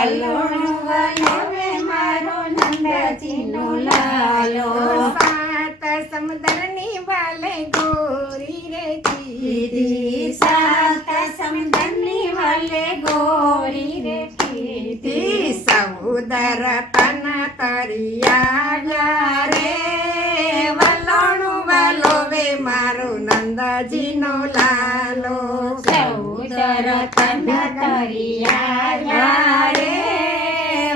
વલોણું વલોવે મારો નંદજીનો લાલો સાત સમુદ્રની વાલે ગોરી રે કીધી સાત સમુદ્રની વાલે ગોરી રે કીધી સૌદર તન તરિયા રે વલોણું વલોવે મારો નંદજીનો લાલો સૌદર તન તરિયા રે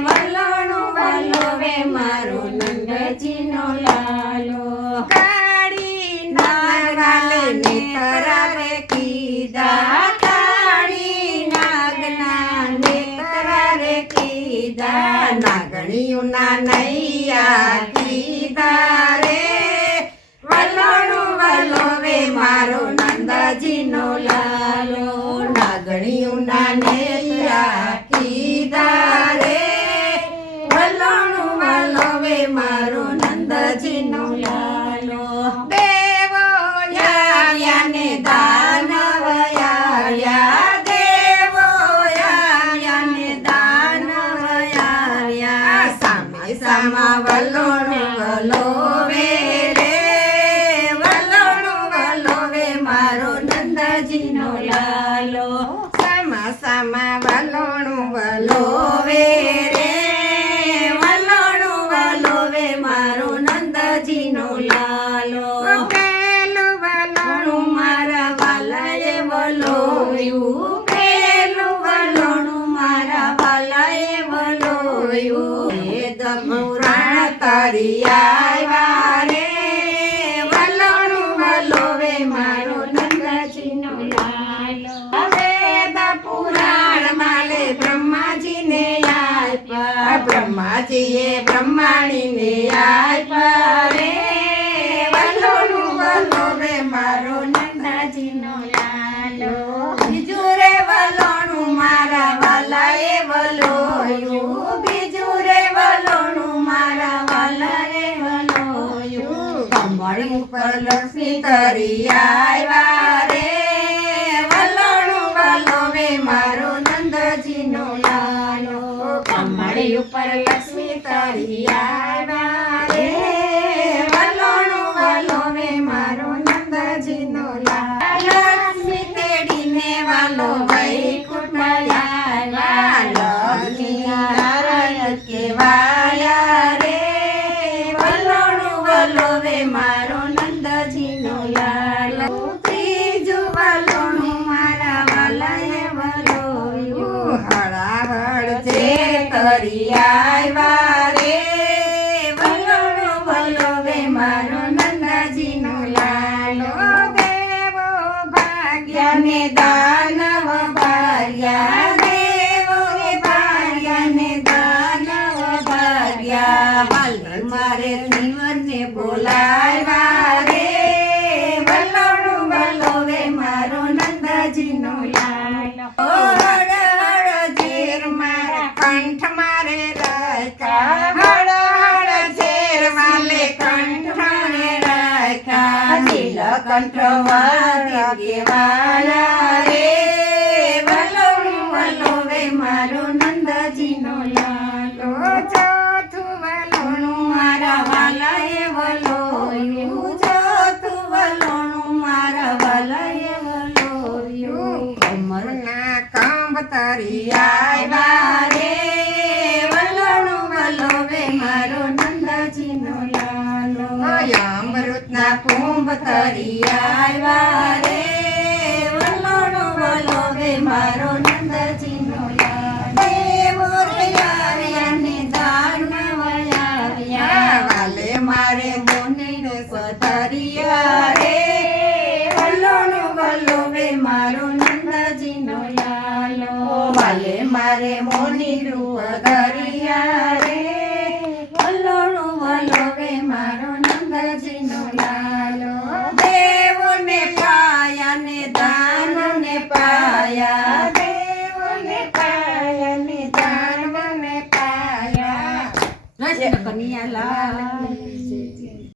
વલોણું વલોવે મારો નંદજીનો લાલો કાળી નાગાલે નેતરા રે કીધા કાળી નાગના નેત્રા રે કીધા નાગણીઓના નૈયા કીધા રે વલોણું વલોવે મારો નંદજીનો લાલો નાગણીઓના નૈયા કીધા રે વલોણું વલોવે મારો નંદજીનો લાલો દેવો યાયા ને દાનવ યાયા દેવો યાયા ને દાનવ યાયા સામે સામા વલોણું વલોવે રે વલોણું વલોવે મારો નંદજીનો લાલો સામા સામા વલોણું વલોવે રે વલોણું વલોવે મારો નંદજીનો લાલો પેલું વલોણું મારા વાલાએ વલોયું પેલું વલોણું મારા વાલાએ વલોયું વેદ પુરાણ તરિયા રે વલોણું વલોવે મારો નંદજીનો લાલો વેદ પુરાણ માલે બ્રહ્માજીને આપ્યા બ્રહ્માજીએ બ્રહ્માણીને આપ્યા રે વલોણું વલોવે મારો નંદજીનો લાલો બીજું રે વલોણું મારા વાલાએ વલોયું બીજું રે વલોણું મારા વાલાએ વલોયું કમળ ઉપર લક્ષ્મી તરી આવ્યા રે વલોણું વલોવે મારો નંદજીનો લાલો કમળ ઉપર લક્ષ્મી તરી આવ્યા રે વલોણું વલોવે મારો નંદજીનો લાલો લક્ષ્મી તેડીને વાલો વૈકુંઠ આવ્યા લક્ષ્મી નારાયણ કહેવાયા રે વલોણું વલોવે મારો નંદજીનો લાલો ત્રીજું વલોણું મારા વાલાએ વલોયું હળાહળ જે તરી આવ્યા રે વલોણું વલોવે મારો નંદજીનો લાલો દેવો ભાગ્યા ને દાનવ ભાગ્યા દેવો ભાગ્યા ને દાનવ ભાગ્યા વાલે મારે નિવને બોલાવ્યા રે વલોણું વલોવે મારો નંદજીનો લાલો હળ હળ ઝેર મારા કંઠ મારે રાખ્યા હળ હળ ઝેર વાલે કંઠ મારે રાખ્યા નીલકંઠ વાદ્ય કહેવાયા રે વલોણું વલોવે મારો નંદજીનો લાલો ચોથું વલોણું મારા વાલાએ વલોયું ચોથું વલોણું મારા વાલાએ વલોયું કમરના કાંબ તરી આવ્યા રે વલોણું વલોવે મારો નંદજીનો લાલો અમૃતના કુંભ તરી આવ્યા રે વલોણું વલોવે મારો નંદજીનો લાલો દેવો યાર્યા ને દાનવ યાર્યા વાલે મારે મોનીને પધરિયા રે વલોણું વલોવે મારો નંદજીનો લાલો વાલે મારે મોની રૂ ધરિયા રે વલોણું વલોવે મારો નંદજીનો લાલો